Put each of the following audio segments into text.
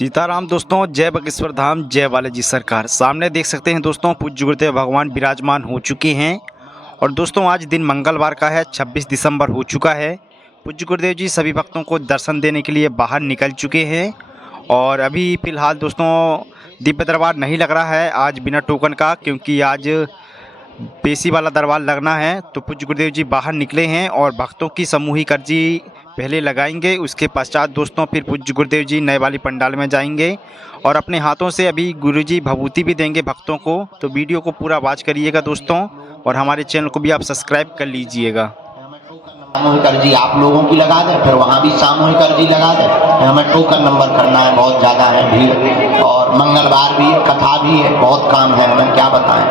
सीताराम दोस्तों, जय बागेश्वर धाम, जय बालाजी सरकार। सामने देख सकते हैं दोस्तों, पूज्य गुरुदेव भगवान विराजमान हो चुके हैं। और दोस्तों आज दिन मंगलवार का है, 26 दिसंबर हो चुका है। पूज्य गुरुदेव जी सभी भक्तों को दर्शन देने के लिए बाहर निकल चुके हैं। और अभी फ़िलहाल दोस्तों दिव्य दरबार नहीं लग रहा है आज बिना टोकन का, क्योंकि आज पेशी वाला दरबार लगना है। तो पूज्य गुरुदेव जी बाहर निकले हैं और भक्तों की सामूहिक अर्जी पहले लगाएंगे। उसके पश्चात दोस्तों फिर पूज्य गुरुदेव जी नए वाली पंडाल में जाएंगे और अपने हाथों से अभी गुरुजी भभूति भी देंगे भक्तों को। तो वीडियो को पूरा वॉच करिएगा दोस्तों, और हमारे चैनल को भी आप सब्सक्राइब कर लीजिएगा। सामूहिक अर्जी आप लोगों की लगा दें, फिर वहाँ भी सामूहिक अर्जी लगा दें। हमें टोकन नंबर करना है, बहुत ज़्यादा है भीड़, और मंगलवार भी है, कथा भी है, बहुत काम है, हमें क्या बताएं।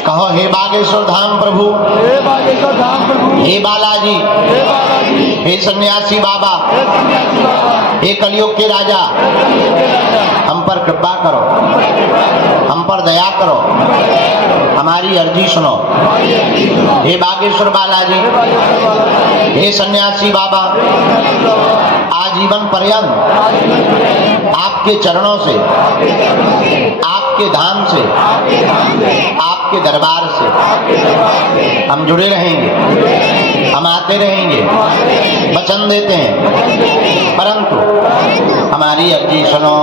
कहो हे बागेश्वर धाम प्रभु, हे बागेश्वर धाम प्रभु, हे बालाजी, हे बालाजी, हे सन्यासी बाबा, हे सन्यासी बाबा, हे कलयुग के राजा, हम पर कृपा करो, हम पर दया करो, हमारी अर्जी सुनो। हे बागेश्वर बालाजी, हे सन्यासी बाबा, आजीवन पर्यंत आपके चरणों से, आपके धाम से, आपके दरबार से हम जुड़े रहेंगे, हम आते रहेंगे, वचन देते हैं। परंतु हमारी अर्जी सुनो।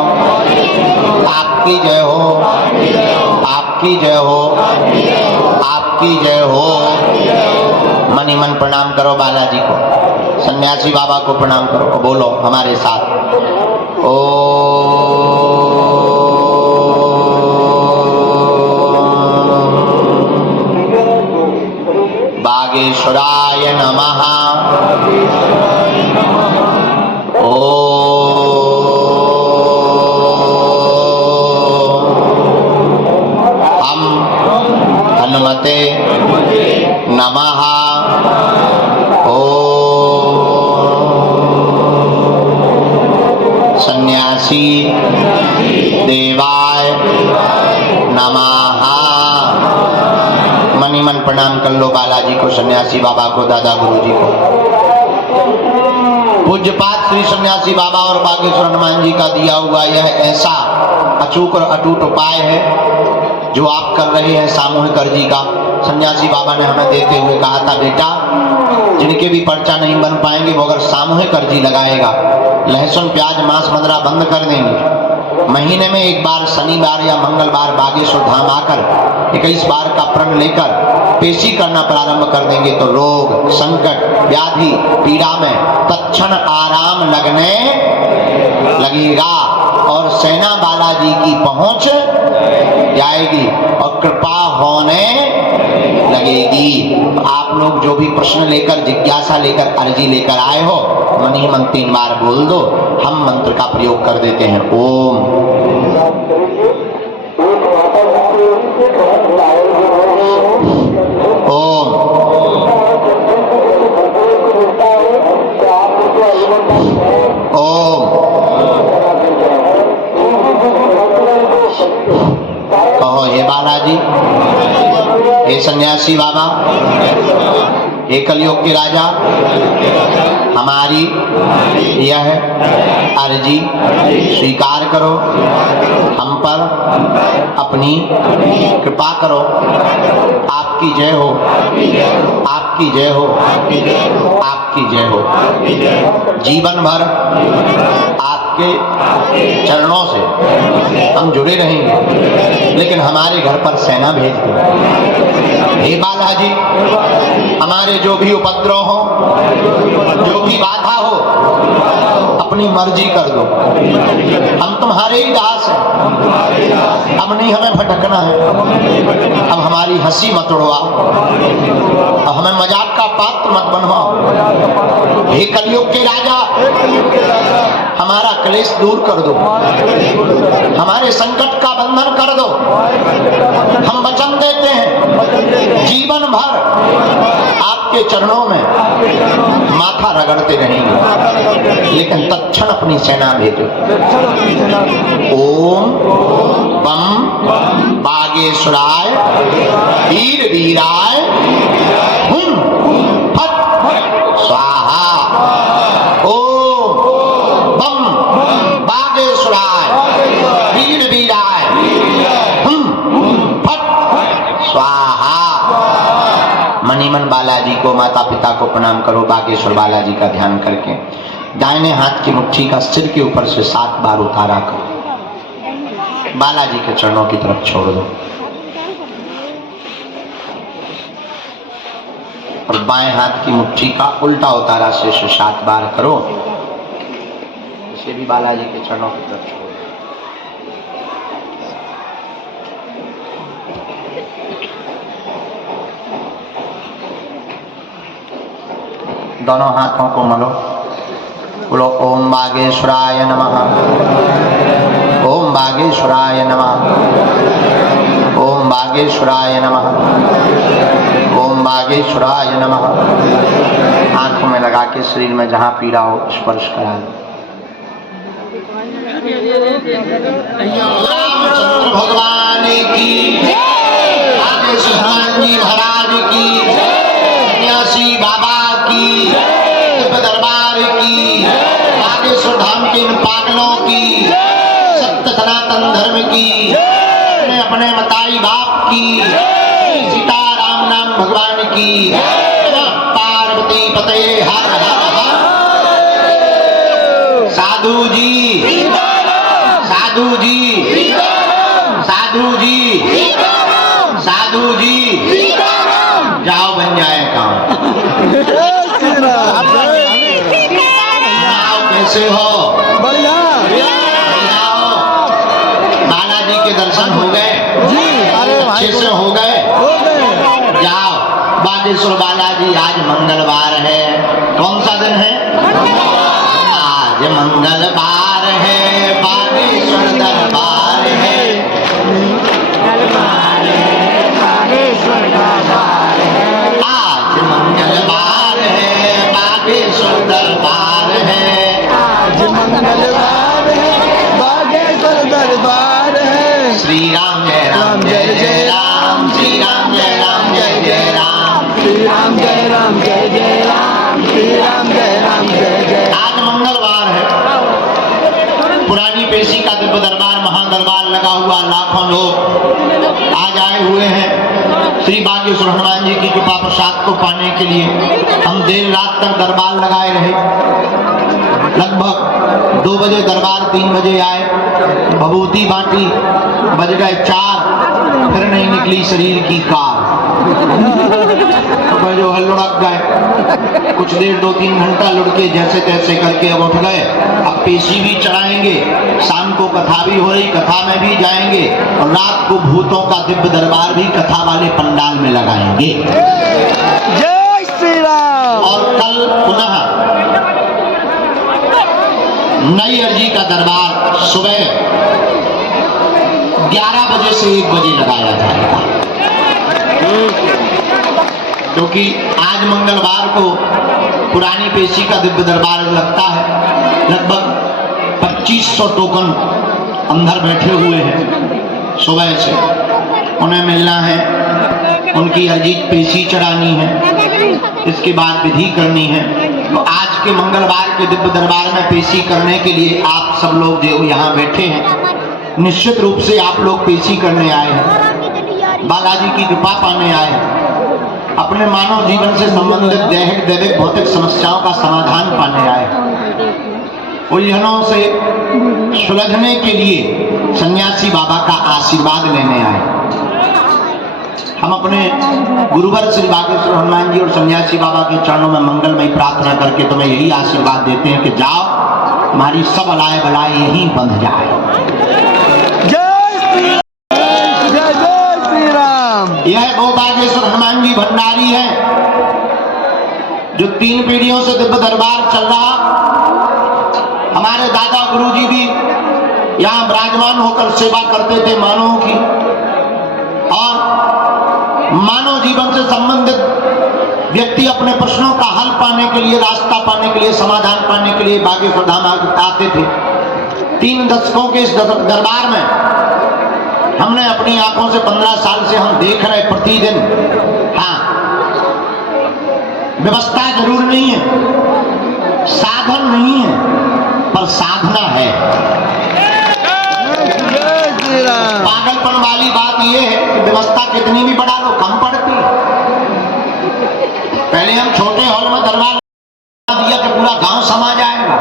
आपकी जय हो, आपकी जय हो, आपकी जय हो। मनी मन प्रणाम करो बालाजी को, सन्यासी बाबा को प्रणाम करो, बोलो हमारे साथ। ओ बागेश्वराय नमः। हम हनुमते नमः। सन्यासी देवाय नमः। मनी मन प्रणाम कर लो बालाजी को, सन्यासी बाबा को, दादा गुरुजी को। पूज्यपाद श्री सन्यासी बाबा और बागेश्वर हनुमान जी का दिया हुआ यह ऐसा अचूक और अटूट उपाय है जो आप कर रहे हैं सामूहिक अर्जी का। सन्यासी बाबा ने हमें देते हुए कहा था, बेटा जिनके भी पर्चा नहीं बन पाएंगे वो अगर सामूहिक अर्जी लगाएगा, लहसुन प्याज मांस मदिरा बंद कर देंगे। महीने में एक बार शनिवार या मंगलवार बागेश्वर धाम आकर 21 बार का प्रण लेकर पेशी करना प्रारंभ कर देंगे तो रोग संकट व्याधि पीड़ा में तत्क्षण आराम लगने लगेगा और सेना बालाजी की पहुंच जाएगी और कृपा होने लगेगी। आप लोग जो भी प्रश्न लेकर, जिज्ञासा लेकर, अर्जी लेकर आए हो, मनी मन 3 बार बोल दो, हम मंत्र का प्रयोग कर देते हैं। ओम ओम ओम। कहो हे बालाजी, हे सन्यासी बाबा, हे कलयुग के राजा, हमारी यह अर्जी स्वीकार करो, हम पर अपनी कृपा करो। आपकी जय हो, आपकी जय हो, आपकी जय हो। जीवन भर आपके चरणों से हम जुड़े रहेंगे, लेकिन हमारे घर पर सेना भेज दो। हे बालाजी, हमारे जो भी उपद्रव हो, जो भी बाधा हो, अपनी मर्जी कर दो। हम तुम्हारे ही दास हैं, अब नहीं हमें भटकना है। अब हमारी हंसी मत उड़वाओ, अब हमें मजाक का पात्र मत बनवाओ। हे कलयुग के राजा, हमारा क्लेश दूर कर दो, हमारे संकट का बंधन कर दो। हम वचन देते हैं जीवन भर आपके चरणों में माथा रगड़ते रहेंगे, लेकिन तत्क्षण अपनी सेना भेजो। ओम बम बागेश्वराय वीर वीराय हुम फट स्वाहा। ओम बम बागे प्रणाम करो बागेश्वर बालाजी का ध्यान करके। दाहिने हाथ की मुट्ठी का सिर के ऊपर से 7 बार उतारा करो, बालाजी के चरणों की तरफ छोड़ दो। और बाएं हाथ की मुट्ठी का उल्टा उतारा से 7 बार करो, इसे भी बालाजी के चरणों की तरफ छोड़ दो। दोनों हाथों को मलो, बोलो ओम बागेश्वराय नमः, ओम बागेश्वराय नमः, ओम बागेश्वराय नमः, ओम बागेश्वराय नमः। आंखों में लगा के शरीर में जहां पीड़ा हो स्पर्श करा लो। रामचंद्र भगवान की, बागेश्वर हनुमान जी महाराज की, सन्यासी बाबा की, दरबार की, बागेश्वर धाम के इन पागलों की, सत्य सनातन धर्म की, अपने अपने मताई बाप की, सीताराम नाम भगवान की, पार्वती पते हर हर। साधु जी, साधु जी, साधु जी, साधु जी, जाओ बन जाए काम। कैसे हो? बढ़िया हो? बालाजी के दर्शन हो गए? अच्छे से हो गए? जाओ बागेश्वर बालाजी, आज मंगलवार है। कौन सा दिन है? आज मंगलवार है, बागेश्वर दरबार है। आज मंगलवार है, बागेश्वर दरबार है। आज मंगलवार है, बागेश्वर दरबार है। श्री राम जय राम जय जय राम, श्री राम जय राम जय जय राम, श्री राम जय राम जय जय राम, श्री राम जय राम जय जय। आज मंगलवार है, पुरानी पेशी का दिव्य दरबार महादरबार लगा हुआ, लाखों लोग आज आए हुए हैं श्री बागेश्वर हनुमान जी की कृपा प्रसाद को पाने के लिए। हम देर रात तक दरबार लगाए रहे, लगभग 2 बजे दरबार, 3 बजे आए, भभूति बांटी, बज गए 4, फिर नहीं निकली शरीर की कार, तो जो है लुढ़क गए। कुछ देर 2-3 घंटा लुढ़के जैसे तैसे करके अब उठ गए। अब पेशी भी चढ़ाएंगे, शाम को कथा भी हो रही, कथा में भी जाएंगे, और रात को भूतों का दिव्य दरबार भी कथा वाले पंडाल में लगाएंगे। जय श्री राम। और कल पुनः नई अर्जी का दरबार सुबह 11 बजे से 1 बजे लगाया जाएगा, क्योंकि आज मंगलवार को पुरानी पेशी का दिव्य दरबार लगता है। लगभग 2500 टोकन अंदर बैठे हुए हैं, सुबह से उन्हें मिलना है, उनकी अर्जी पेशी चढ़ानी है, इसके बाद विधि करनी है। तो आज के मंगलवार के दिव्य दरबार में पेशी करने के लिए आप सब लोग जो यहाँ बैठे हैं, निश्चित रूप से आप लोग पेशी करने आए हैं, बालाजी की कृपा पाने आए हैं, अपने मानव जीवन से संबंधित दैहिक दैविक भौतिक समस्याओं का समाधान पाने आए हैं, उलझनों से सुलझने के लिए सन्यासी बाबा का आशीर्वाद लेने आए। हम अपने गुरुवर श्री बागेश्वर हनुमान जी और सन्यासी बाबा के चरणों में मंगलमयी प्रार्थना करके तुम्हें यही आशीर्वाद देते हैं कि जाओ, हमारी सब अलाय बलाय यहीं बंध जाए। जय श्री राम। यह वो बागेश्वर हनुमान जी भंडारी है जो 3 पीढ़ियों से दिव्य दरबार चल रहा। हमारे दादा गुरुजी भी यहाँ विराजमान होकर सेवा करते थे मानवों की, और मानव जीवन से संबंधित व्यक्ति अपने प्रश्नों का हल पाने के लिए, रास्ता पाने के लिए, समाधान पाने के लिए बागेश्वर धाम आते थे। 3 दशकों के इस दरबार में हमने अपनी आंखों से 15 साल से हम देख रहे प्रतिदिन। हाँ, व्यवस्था जरूर नहीं है, साधन नहीं है, पर साधना है। पागलपन वाली बात यह है कि व्यवस्था कितनी भी बढ़ा लो कम पड़ती है। पहले हम छोटे हॉल में दरबार दिया कि पूरा गांव समा जाएगा,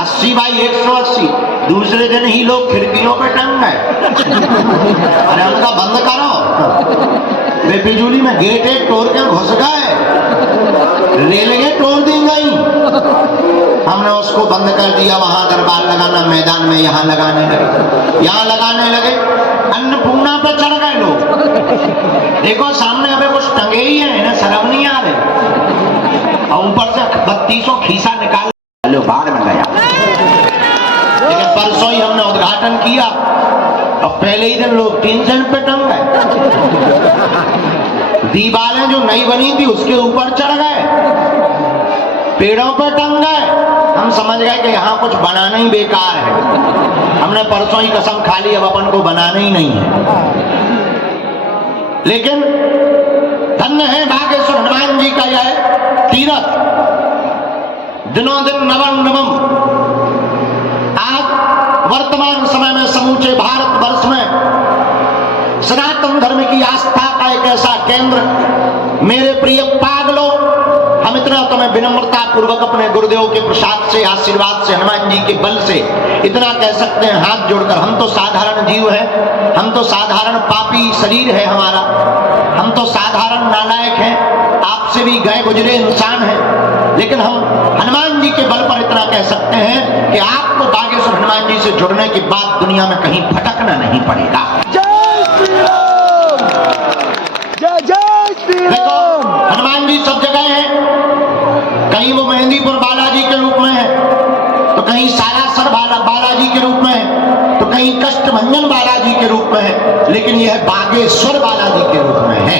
80 बाई 180। दूसरे दिन ही लोग खिड़कियों पे टंग गए। अरे हमका बंद करो, वे बिजली में गेटे तोड़ के घुस गए, रेलवे तोड़ दी गई। हमने उसको बंद कर दिया। वहां दरबार लगाना मैदान में यहाँ लगाने लगे, यहाँ लगाने लगे। अन्नपूर्णा पे चढ़ गए लोग। देखो सामने अबे कुछ टंगे ही है ना, शर्म नहीं आ रही। और ऊपर से 3200 खीसा निकाल लो, बाहर में गया। लेकिन परसों ही हमने उद्घाटन किया और पहले ही दिन लोग 3 सेंट पे टंग गए। दीवारें जो नई बनी थी उसके ऊपर चढ़ गए, पेड़ों पर टंग गए। हम समझ गए कि यहाँ कुछ बनाना ही बेकार है। हमने परसों ही कसम खा ली अब अपन को बनाना ही नहीं है। लेकिन धन्य है भागेश्वर हनुमान जी का यह तीरथ, दिनों दिन नवम नवम। आज वर्तमान समय में समूचे भारतवर्ष में सनातन धर्म की आस्था का एक ऐसा केंद्र। मेरे प्रिय पागलों, हम इतना तुम्हें विनम्रता पूर्वक अपने गुरुदेव के प्रसाद से, आशीर्वाद से, हनुमान जी के बल से इतना कह सकते हैं हाथ जोड़कर, हम तो साधारण जीव हैं, हम तो साधारण पापी शरीर है हमारा, हम तो साधारण नालायक हैं, आपसे भी गए गुजरे इंसान हैं। लेकिन हम हनुमान जी के बल पर इतना कह सकते हैं कि आपको बागेश्वर हनुमान जी से जुड़ने के बाद दुनिया में कहीं भटकना नहीं पड़ेगा। जय श्री राम, जय जय श्री राम। हनुमान जी सब जगह हैं, कहीं वो मेहंदीपुर बालाजी के रूप में है, तो कहीं सालासर बालाजी के रूप में है, तो कहीं कष्टभंजन बालाजी के रूप में है, लेकिन यह बागेश्वर बालाजी के रूप में है।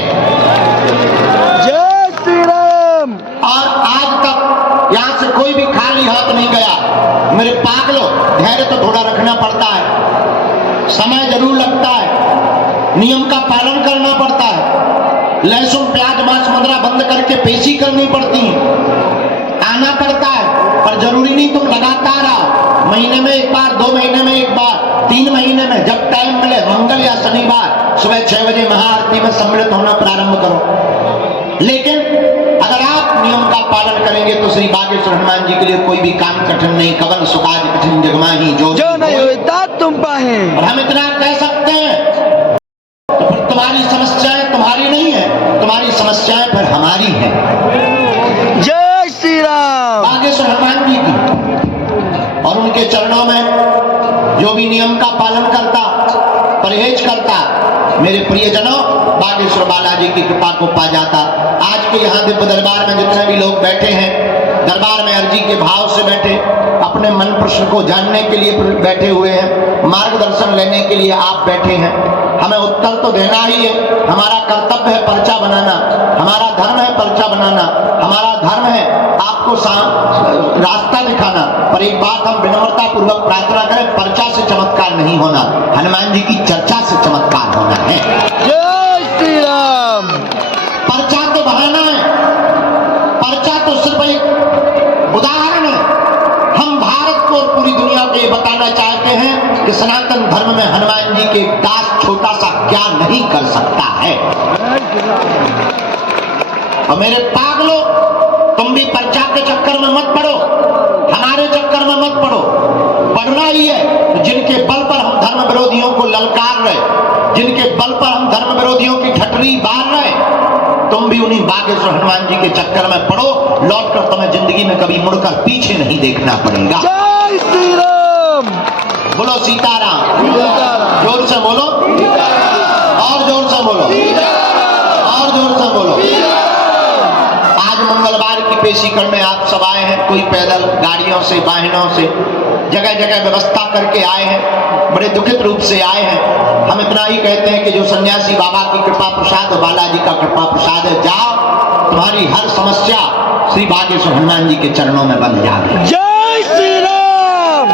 जय श्री राम। और आज तक यहां से कोई भी खाली हाथ नहीं गया। मेरे पागलों, धैर्य तो थोड़ा रखना पड़ता है, समय जरूर लगता है, नियम का पालन करना पड़ता है। लहसुन प्याज मांस मदिरा बंद करके पेशी करनी पड़ती है, आना पड़ता है, पर जरूरी नहीं तुम लगातार आओ। महीने में एक बार, 2 महीने में एक बार, 3 महीने में, जब टाइम मिले, मंगल या शनिवार सुबह 6 बजे महाआरती में सम्मिलित होना प्रारंभ करो। लेकिन अगर आप नियम का पालन करेंगे तो श्री बागेश्वर हनुमान जी के लिए कोई भी काम कठिन नहीं। कवन सुकाज कठिन जगमाही जो नहीं होता तुम पाहे। और हम इतना कह सकते हैं, तो फिर तुम्हारी समस्याएं तुम्हारी नहीं है, तुम्हारी समस्याएं फिर हमारी है। जय श्री राम। बागेश्वर हनुमान जी की और उनके चरणों में जो भी नियम का पालन करता, परहेज करता, मेरे प्रियजनों, बागेश्वर बालाजी की कृपा को पा जाता। आज के यहाँ दिव्य दरबार में जितने भी लोग बैठे हैं, दरबार में अर्जी के भाव से बैठे, अपने मन प्रश्न को जानने के लिए बैठे हुए हैं, मार्गदर्शन लेने के लिए आप बैठे हैं। हमें उत्तर तो देना ही है, हमारा कर्तव्य है पर्चा बनाना, हमारा धर्म है पर्चा बनाना, हमारा धर्म है आपको रास्ता दिखाना। पर एक बात हम विनम्रता पूर्वक प्रार्थना करें, पर्चा से चमत्कार नहीं होना, हनुमान जी की चर्चा से चमत्कार होना है। जय श्री राम। पर्चा तो बहाना है, पर्चा तो सिर्फ एक उदाहरण है। हम भारत को और पूरी दुनिया को ये बताना चाहते हैं कि सनातन धर्म में हनुमान जी के दास छोटा सा क्या नहीं कर सकता है। और मेरे पागलों, तुम भी पर्चा के चक्कर में मत पड़ो, हमारे चक्कर में मत पड़ो। पढ़ना ही है जिनके बल पर हम धर्म विरोधियों को ललकार रहे, जिनके बल पर हम धर्म विरोधियों की ठटरी बार रहे, तुम भी उन्हीं बागेश्वर हनुमान जी के चक्कर में पड़ो। लौटकर तुम्हें जिंदगी में कभी मुड़कर पीछे नहीं देखना पड़ेगा। जय श्री राम। बोलो सीताराम। जोर से बोलो, और जोर से बोलो, और जोर से बोलो। आज मंगलवार की पेशी करने आप सब आए हैं, कोई पैदल, गाड़ियों से, वाहनों से, जगह जगह व्यवस्था करके आए हैं, बड़े दुखित रूप से आए हैं। हम इतना ही कहते हैं कि जो सन्यासी बाबा की कृपा प्रसाद, बालाजी का कृपा प्रसाद है, जाओ, तुम्हारी हर समस्या श्री बागेश्वर हनुमान जी के चरणों में बंध जाए। जय श्री राम।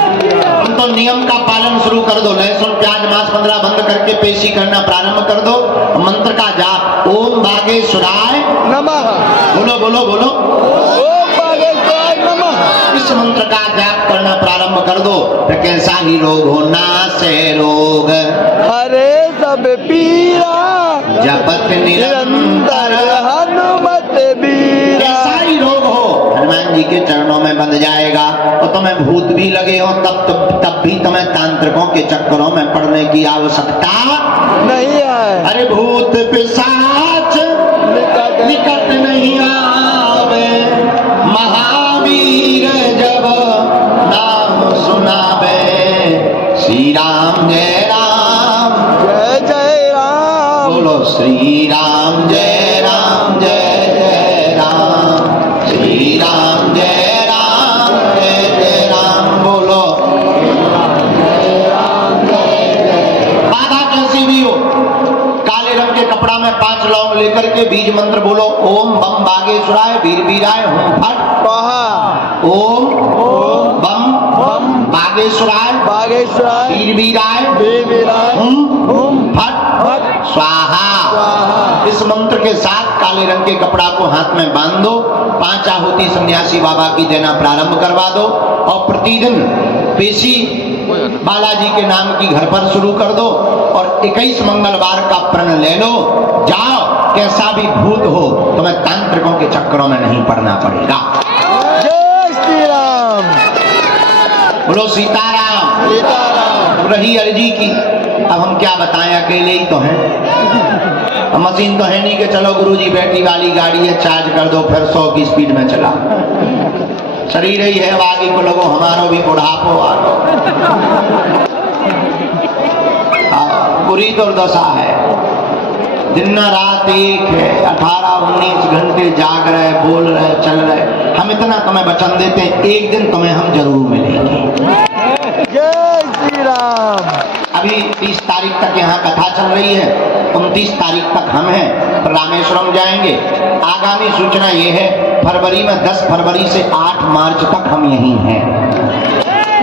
हम तो नियम का पालन शुरू कर दो, लहसुन प्याज मांस मदिरा बंद करके पेशी करना प्रारंभ कर दो। मंत्र का जाप, ओम बागेश्वराय नमः। बोलो बोलो बोलो, ओम बागेश्वराय नमः। इस मंत्र का जाप करना प्रारंभ कर दो, तो कैसा ही रोग हो, नासे रोग हरे सब पीरा, जपत निरंतर हनुमत बीरा। जी के चरणों में बंध जाएगा। और तुम्हें भूत भी लगे हो तब भी तुम्हें तांत्रिकों के चक्करों में पड़ने की आवश्यकता नहीं है। अरे भूत पिशाच निकट नहीं आवे, महावीर जब नाम सुनावे। श्री राम जय राम जय जय राम। बोलो श्री राम जय राम जय जय राम। श्री राम जय राम बोलो। बाधा कैसी भी हो, काले रंग के कपड़ा में 5 लौंग लेकर के बीज मंत्र बोलो। ओम बम बागेश्वराय वीर वीराय हुम फट। ओम बम बागेश्वराय बागेश्वर वीर वीराय वीराय हुम फट स्वाहा। इस मंत्र के साथ काले रंग के कपड़ा को हाथ में बांध दो, 5 आहुति सन्यासी बाबा की देना प्रारंभ करवा दो और प्रतिदिन पेशी बालाजी के नाम की घर पर शुरू कर दो और 21 मंगलवार का प्रण ले लो। जाओ, कैसा भी भूत हो तुम्हें तांत्रिकों के चक्करों में नहीं पड़ना पड़ेगा। जय श्री राम। बोलो सीताराम। सीताराम। रही अर्जी की, अब हम क्या बताएं, अकेले ही तो हैं। अब मशीन तो है नहीं कि चलो गुरुजी बैटरी वाली गाड़ी है चार्ज कर दो फिर 100 की स्पीड में चला। शरीर ही है, आगे को लगो हमारो भी बुढ़ापो आ बुरी दुर्दशा है। दिन रात एक है, 18-19 घंटे जाग रहे, बोल रहे, चल रहे। हम इतना तुम्हें वचन देते हैं, एक दिन तुम्हें हम जरूर मिलेंगे। जय श्री राम। अभी 30 तारीख तक यहाँ कथा चल रही है, 29 तारीख तक हम हैं, रामेश्वरम जाएंगे। आगामी सूचना ये है, फरवरी में 10 फरवरी से 8 मार्च तक हम यहीं हैं।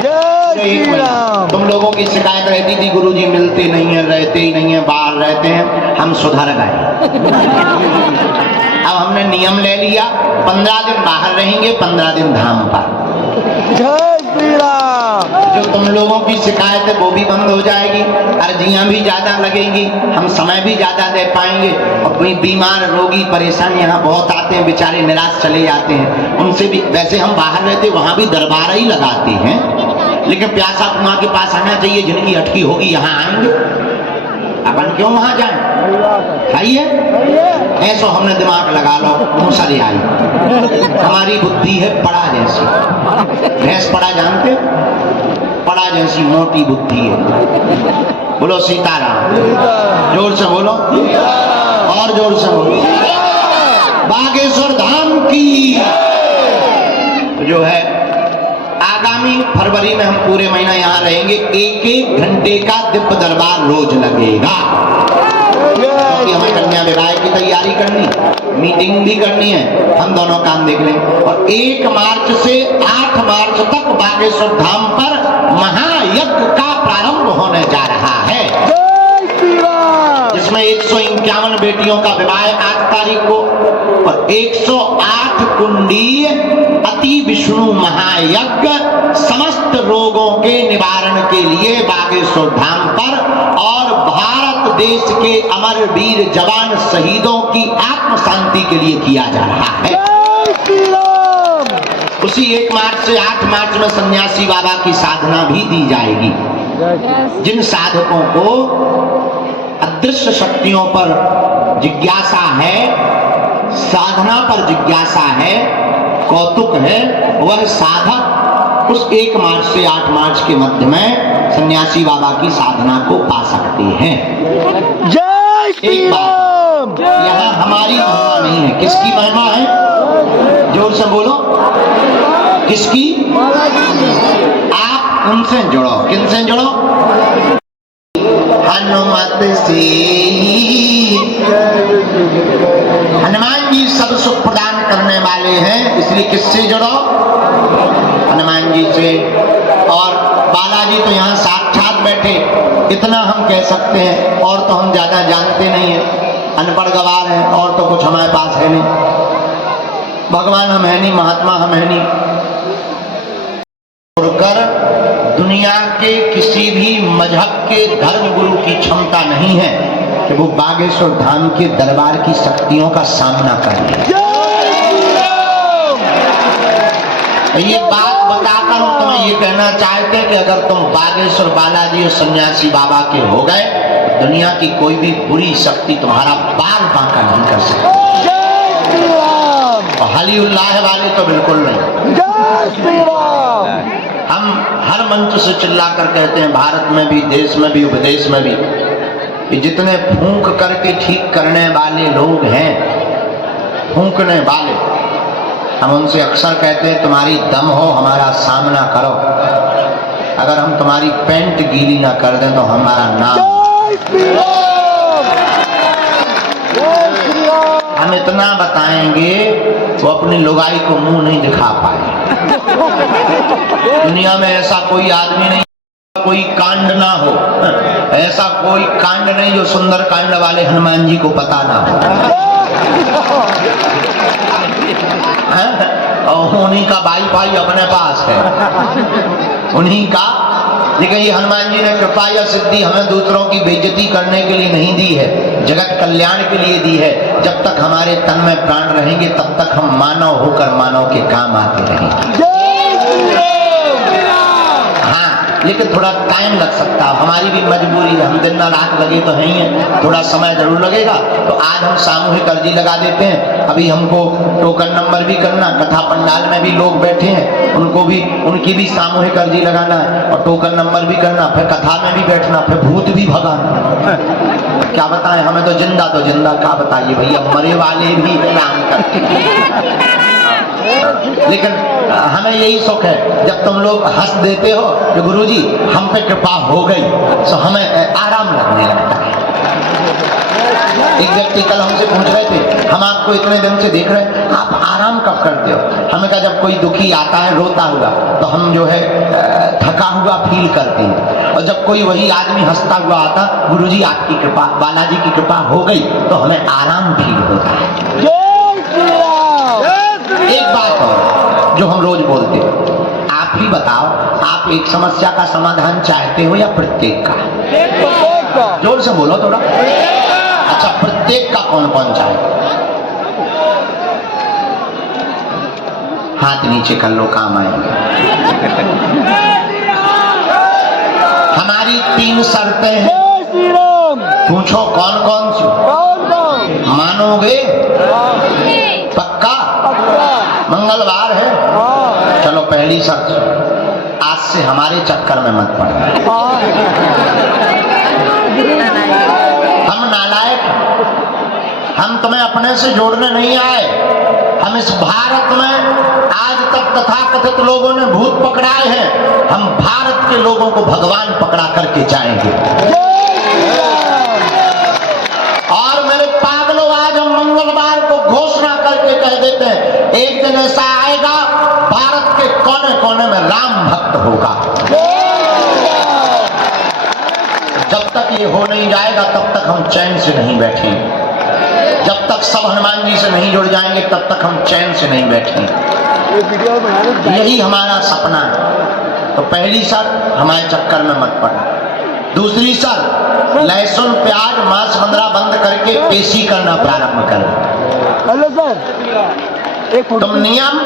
जय श्री राम। तुम लोगों की शिकायत रहती थी गुरुजी मिलते नहीं है, रहते ही नहीं है, बाहर रहते हैं। हम सुधर गए। अब हमने नियम ले लिया, 15 दिन बाहर रहेंगे, 15 दिन धाम पर। जय श्री राम। जो तुम लोगों की शिकायत है वो भी बंद हो जाएगी, अर्जियां भी ज्यादा लगेंगी, हम समय भी ज्यादा दे पाएंगे। और कोई बीमार रोगी परेशान यहाँ बहुत आते हैं, बेचारे निराश चले जाते हैं, उनसे भी वैसे हम बाहर रहते वहां भी दरबार ही लगाते हैं, लेकिन प्यासा कुआं के पास आना चाहिए, जिनकी अटकी होगी यहाँ आएंगे। अपन क्यों वहां जाए? आइए, ऐसा हमने दिमाग लगा लो, मुसरे आई। हमारी बुद्धि है पड़ा जैसी, भैंस पड़ा जानते, पड़ा जैसी मोटी बुद्धि है। बोलो सीताराम। जोर से बोलो और जोर से बोलो। बागेश्वर धाम की जो है, आगामी फरवरी में हम पूरे महीना यहाँ रहेंगे। 1-1 घंटे का दिव्य दरबार रोज लगेगा, क्योंकि हमें कन्या विवाह की तैयारी करनी, मीटिंग भी करनी है, हम दोनों काम देख लें। और 1 मार्च से 8 मार्च तक बागेश्वर धाम पर महायज्ञ का प्रारंभ होने जा रहा है, जिसमें 151 बेटियों का विवाह 8 तारीख को और 108 कुंडी अति विष्णु महायज्ञ समस्त रोगों के निवारण के लिए बागेश्वर धाम पर और भारत देश के अमर वीर जवान शहीदों की आत्म शांति के लिए किया जा रहा है। उसी 1 मार्च से 8 मार्च में सन्यासी बाबा की साधना भी दी जाएगी। जिन साधकों को अदृश्य शक्तियों पर जिज्ञासा है, साधना पर जिज्ञासा है, कौतुक है, वह साधक उस 1 मार्च से 8 मार्च के मध्य में सन्यासी बाबा की साधना को पा सकते हैं। एक बात, यहाँ हमारी महिमा नहीं है, किसकी महिमा है? जोर से बोलो, किसकी? आप उनसे जुड़ो। किनसे जुड़ो? हनुमत से। हनुमान जी सब सुख प्रदान करने वाले हैं, इसलिए किससे जुड़ो? हनुमान जी से। और बालाजी तो यहाँ साक्षात बैठे, इतना हम कह सकते हैं, और तो हम ज्यादा जानते नहीं हैं, अनपढ़ गवार हैं, और तो कुछ हमारे पास है नहीं। भगवान हम है नहीं, महात्मा हम है नहीं। कर दुनिया के किसी भी मजहब के धर्म गुरु की क्षमता नहीं है कि वो बागेश्वर धाम के दरबार की शक्तियों का सामना कर ले। ये बात बताकर हम तुम्हें ये कहना चाहते हैं कि अगर तुम बागेश्वर बालाजी और सन्यासी बाबा के हो गए, दुनिया की कोई भी बुरी शक्ति तुम्हारा बाल बांका नहीं कर सकती। और हली उल्लाह वाले तो बिल्कुल नहीं। हम हर मंच से चिल्ला कर कहते हैं, भारत में भी, देश में भी, विदेश में भी, कि जितने फूंक करके ठीक करने वाले लोग हैं, फूंकने वाले, हम उनसे अक्सर कहते हैं तुम्हारी दम हो हमारा सामना करो, अगर हम तुम्हारी पैंट गीली ना कर दें तो हमारा नाम। हम इतना बताएंगे वो अपनी लुगाई को मुंह नहीं दिखा पाए। दुनिया में ऐसा कोई आदमी नहीं, कोई कांड ना हो, ऐसा कोई कांड नहीं जो सुंदर कांड वाले हनुमान जी को पता ना हो। और उन्हीं का वाईफाई अपने पास है, उन्हीं का। लेकिन ये हनुमान जी ने कृपा या सिद्धि हमें दूसरों की बेइज्जती करने के लिए नहीं दी है, जगत कल्याण के लिए दी है। जब तक हमारे तन में प्राण रहेंगे तब तक हम मानव होकर मानव के काम आते रहेंगे। लेकिन थोड़ा टाइम लग सकता है, हमारी भी मजबूरी है, हम दिन ना रात लगे तो है ही है, थोड़ा समय जरूर लगेगा। तो आज हम सामूहिक अर्जी लगा देते हैं। अभी हमको टोकन नंबर भी करना, कथा पंडाल में भी लोग बैठे हैं, उनको भी, उनकी भी सामूहिक अर्जी लगाना है, और टोकन नंबर भी करना, फिर कथा में भी बैठना, फिर भूत भी भगाना। क्या बताएं, हमें तो जिंदा क्या बताइए भैया, मरे वाले भी काम करते। लेकिन हमें यही सुख है, जब तुम लोग हंस देते हो कि गुरुजी हम पे कृपा हो गई, तो हमें आराम लगने लगता है। एक व्यक्ति कल हमसे पूछ रहे थे, हम आपको इतने दिन से देख रहे हैं, आप आराम कब करते हो? हमें कहा जब कोई दुखी आता है, रोता हुआ, तो हम जो है थका हुआ फील करते हैं, और जब कोई वही आदमी हंसता हुआ आता, गुरुजी आपकी कृपा, बालाजी की कृपा हो गई, तो हमें आराम फील होता है। एक बात और जो हम रोज बोलते हैं, आप ही बताओ, आप एक समस्या का समाधान चाहते हो या प्रत्येक का? जोर से बोलो थोड़ा। अच्छा, प्रत्येक का कौन कौन चाहे? हाथ नीचे कर लो, काम आएंगे। हमारी 3 शर्तें हैं, पूछो कौन कौन सी? मानोगे? पक्का? मंगलवार है? चलो पहली शर्त, आज से हमारे चक्कर में मत पड़ना। हम नालायक, हम तुम्हें अपने से जोड़ने नहीं आए। हम इस भारत में आज तक तथाकथित लोगों ने भूत पकड़ाए हैं, हम भारत के लोगों को भगवान पकड़ा करके जाएंगे। और मेरे पागलों, आज हम मंगलवार को घोषणा करके कह देते हैं, एक दिन ऐसा आएगा भारत के कोने कोने में राम भक्त होगा। जब तक ये हो नहीं जाएगा तब तक हम चैन से नहीं बैठेंगे। जब तक सब हनुमान जी से नहीं जुड़ जाएंगे तब तक हम चैन से नहीं बैठेंगे। यही हमारा सपना है। तो पहली शर्त, हमारे चक्कर में मत पड़ना। दूसरी शर्त, लहसुन प्याज मांस मंदरा बंद करके पेशी करना प्रारंभ करो। हेलो सर, तुम नियम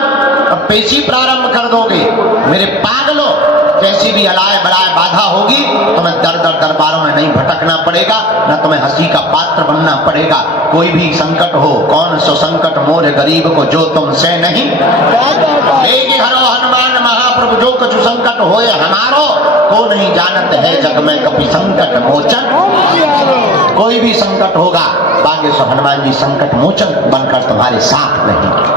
और पेशी प्रारंभ कर दोगे, मेरे पागलों, जैसी भी अलाय बलाय बाधा होगी, तुम्हें दर दर दरबारों में नहीं भटकना पड़ेगा, न तुम्हें हंसी का पात्र बनना पड़ेगा। कोई भी संकट हो, कौन सो संकट मोरे गरीब को जो तुमसे नहीं, लेके हरो हनुमान महाप्रभु जो कछु संकट होए हमारो, को नहीं जानत है जग में कभी संकट मोचन। कोई भी संकट होगा, बागेश्वर हनुमान जी संकट मोचन बनकर तुम्हारे साथ रहेंगे।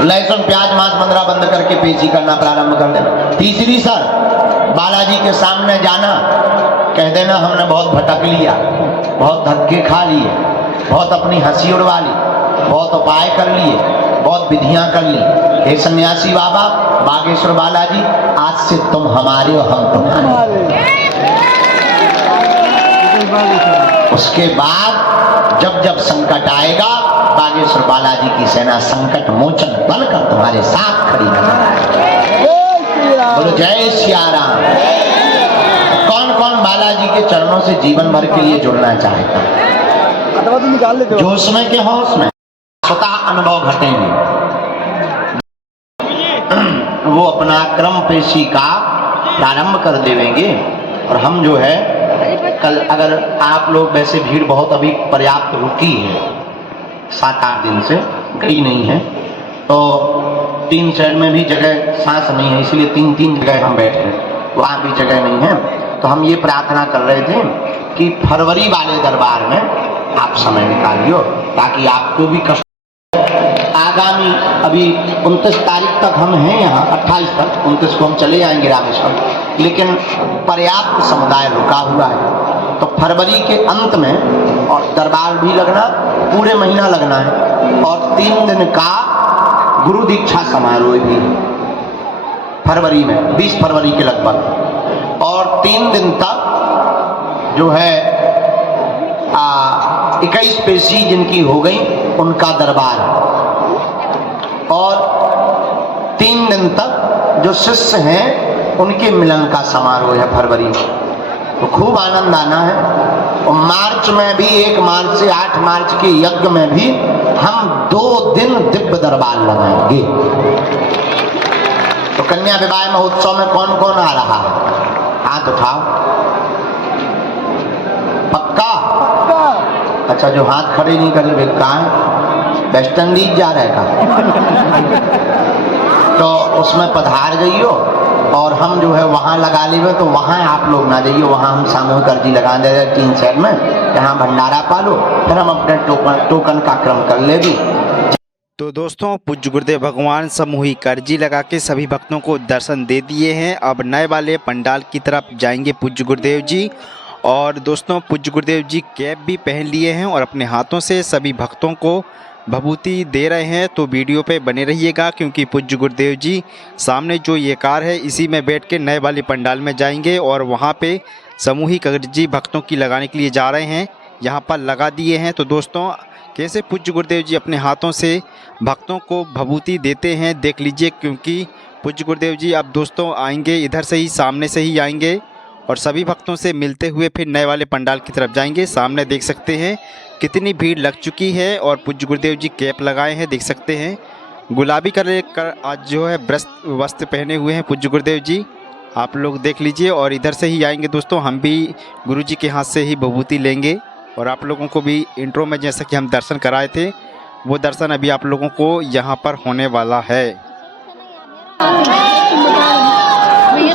लहसुन प्याज मांस मंदरा बंद करके पेशी करना प्रारंभ कर देना। तीसरी सर, बालाजी के सामने जाना, कह देना हमने बहुत भटक लिया, बहुत धक्के खा लिए, बहुत अपनी हंसी उड़वा ली, बहुत उपाय कर लिए, बहुत विधियां कर ली। हे सन्यासी बाबा, बागेश्वर बालाजी, आज से तुम हमारे और हम तुम्हारे। उसके बाद जब जब संकट आएगा, बागेश्वर बालाजी की सेना संकट मोचन बनकर तुम्हारे साथ खड़ी है। बोलो जय सिया राम। कौन कौन बालाजी के चरणों से जीवन भर के लिए जुड़ना चाहता है? जो उसमें के हो उसमें स्वतः अनुभव घटेंगे। वो अपना क्रम पेशी का प्रारंभ कर देंगे। और हम जो है कल, अगर आप लोग, वैसे भीड़ बहुत अभी पर्याप्त रुकी है, 7-8 दिन से गई नहीं है, तो 3 साइड में भी जगह सांस नहीं है, इसलिए 3-3 जगह हम बैठे हैं, वहाँ भी जगह नहीं है। तो हम ये प्रार्थना कर रहे थे कि फरवरी वाले दरबार में आप समय निकालियो, ताकि आपको भी कष्ट। आगामी अभी 29 तारीख तक हम हैं यहाँ, 28 तक, 29 को हम चले जाएंगे रामेश्वर, लेकिन पर्याप्त समुदाय रुका हुआ है। तो फरवरी के अंत में और दरबार भी लगना, पूरे महीना लगना है, और 3 दिन का गुरु दीक्षा समारोह भी फरवरी में, 20 फरवरी के लगभग, और 3 दिन तक जो है 21 पेशी जिनकी हो गई उनका दरबार, और 3 दिन तक जो शिष्य हैं उनके मिलन का समारोह है फरवरी में। तो खूब आनंद आना है। और मार्च में भी, 1 मार्च से 8 मार्च के यज्ञ में भी हम 2 दिन दिव्य दरबार लगाएंगे। तो कन्या विवाह महोत्सव में कौन कौन आ रहा है? हाथ उठाओ। पक्का? अच्छा, जो हाथ खड़े नहीं करे वे कहाँ है? वेस्ट इंडीज जा रहे का? तो उसमें पधार जाइयो, और हम जो है वहाँ लगा लेंगे। तो वहाँ आप लोग ना जाइए, वहाँ हम सामूहिक अर्जी लगा देंगे 3 शहर में, यहाँ भंडारा पालो, फिर हम अपने टोकन का क्रम कर लेंगे। तो दोस्तों, पूज्य गुरुदेव भगवान सामूहिक अर्जी लगा के सभी भक्तों को दर्शन दे दिए हैं। अब नए वाले पंडाल की तरफ जाएंगे पूज्य गुरुदेव जी। और दोस्तों, पूज्य गुरुदेव जी कैप भी पहन लिए हैं और अपने हाथों से सभी भक्तों को भभूति दे रहे हैं। तो वीडियो पे बने रहिएगा, क्योंकि पूज्य गुरुदेव जी सामने जो ये कार है इसी में बैठ के नए वाली पंडाल में जाएंगे, और वहाँ पे सामूहिक अर्जी भक्तों की लगाने के लिए जा रहे हैं, यहाँ पर लगा दिए हैं। तो दोस्तों, कैसे पूज्य गुरुदेव जी अपने हाथों से भक्तों को भभूति देते हैं देख लीजिए, क्योंकि पूज्य गुरुदेव जी अब दोस्तों आएंगे इधर से ही, सामने से ही आएंगे, और सभी भक्तों से मिलते हुए फिर नए वाले पंडाल की तरफ जाएंगे। सामने देख सकते हैं कितनी भीड़ लग चुकी है, और पूज्य गुरुदेव जी कैप लगाए हैं, देख सकते हैं गुलाबी कलर का आज जो है वस्त्र पहने हुए हैं पूज्य गुरुदेव जी, आप लोग देख लीजिए। और इधर से ही आएंगे दोस्तों, हम भी गुरु जी के हाथ से ही भभूति लेंगे, और आप लोगों को भी इंट्रो में जैसा कि हम दर्शन कराए थे वो दर्शन अभी आप लोगों को यहाँ पर होने वाला है। ये